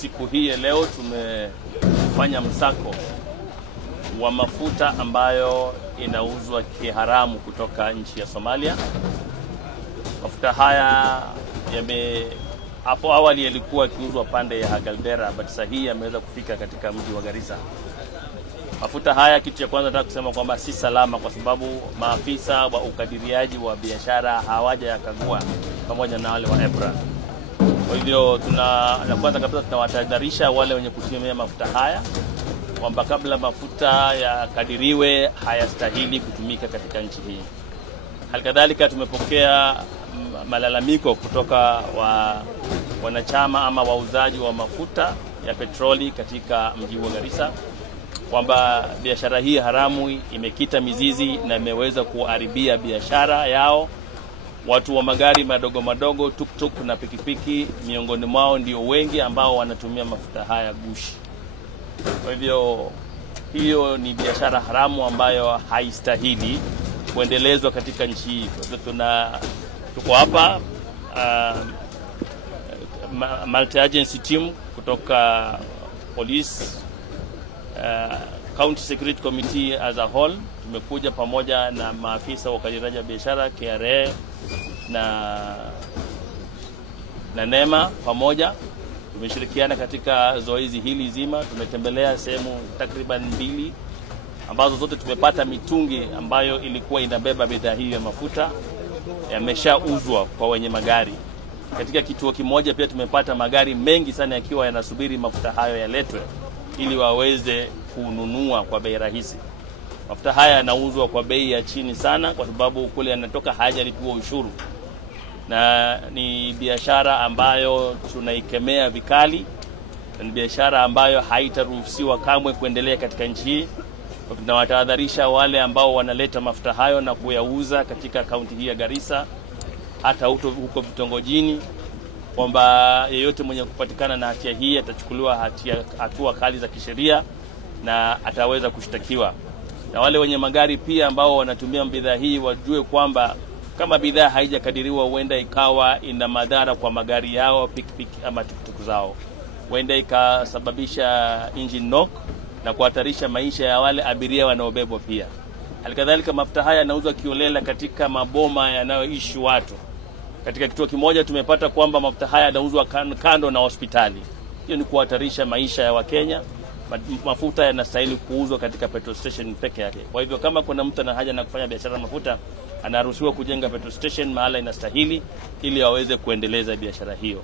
siku hii ya leo tumefanya msako wa mafuta ambayo inauzwa kiharamu kutoka nchi ya Somalia. Mafuta haya hapo awali yalikuwa kiuzwa pande ya Hagaldera, but sasa hii yameweza kufika katika mji wa Garissa. Mafuta haya, kitu cha kwanza nataka kusema kwamba si salama, kwa sababu maafisa wa ukadiriaji wa biashara hawaja yakagua pamoja na wale wa EPRA. Kwa hivyo na kwanza kabisa tunawatahadharisha wale wenye kutumia mafuta haya kwamba kabla mafuta yakadiriwe hayastahili kutumika katika nchi hii. Halikadhalika tumepokea malalamiko kutoka wanachama ama wauzaji wa mafuta ya petroli katika mji wa Garissa kwamba biashara hii haramu imekita mizizi na imeweza kuharibia biashara yao. Watu wa magari madogo madogo, tuktuk na pikipiki miongoni mwao ndio wengi ambao wanatumia mafuta haya gushi. Kwa hivyo hiyo ni biashara haramu ambayo haistahili kuendelezwa katika nchi hii. Kwa hivyo tuko hapa multi agency team kutoka police, county security committee as a whole. Tumekuja pamoja na maafisa wa ukadiriaji wa biashara KRA na NEMA pamoja. Tumeshirikiana katika zoezi hili zima. Tumetembelea sehemu takriban 2 ambazo zote tumepata mitungi ambayo ilikuwa inabeba bidhaa hii ya mafuta yameshauzwa kwa wenye magari. Katika kituo kimoja pia tumepata magari mengi sana yakiwa yanasubiri mafuta hayo yaletwe ili waweze kununua kwa bei rahisi. Mafuta haya yanauzwa kwa bei ya chini sana kwa sababu kule yanatoka hajalipiwa ushuru. Na ni biashara ambayo tunaikemea vikali. Ni biashara ambayo haitaruhusiwa kamwe kuendelea katika nchi hii. Tunawatahadharisha wale ambao wanaleta mafuta hayo na kuyauza katika kaunti hii ya Garissa, hata huko vitongojini, kwamba yeyote mwenye kupatikana na hatia hii atachukuliwa hatua kali za kisheria na ataweza kushtakiwa. Na wale wenye magari pia ambao wanatumia bidhaa hii wajue kwamba kama bidhaa haijakadiriwa huenda ikawa ina madhara kwa magari yao, pikipiki ama tuktuk zao. Huenda ikasababisha engine knock na kuhatarisha maisha ya wale abiria wanaobebwa pia. Halikadhalika mafuta haya yanauzwa kiolela katika maboma yanayoishi watu. Katika kituo kimoja tumepata kwamba mafuta haya yanauzwa kando na hospitali. Hiyo ni kuhatarisha maisha ya Wakenya. Mafuta yanastahili kuuzwa katika petrol station peke yake. Kwa hivyo kama kuna mtu ana haja na kufanya biashara mafuta, anaruhusiwa kujenga petrol station mahala inastahili ili waweze kuendeleza biashara hiyo.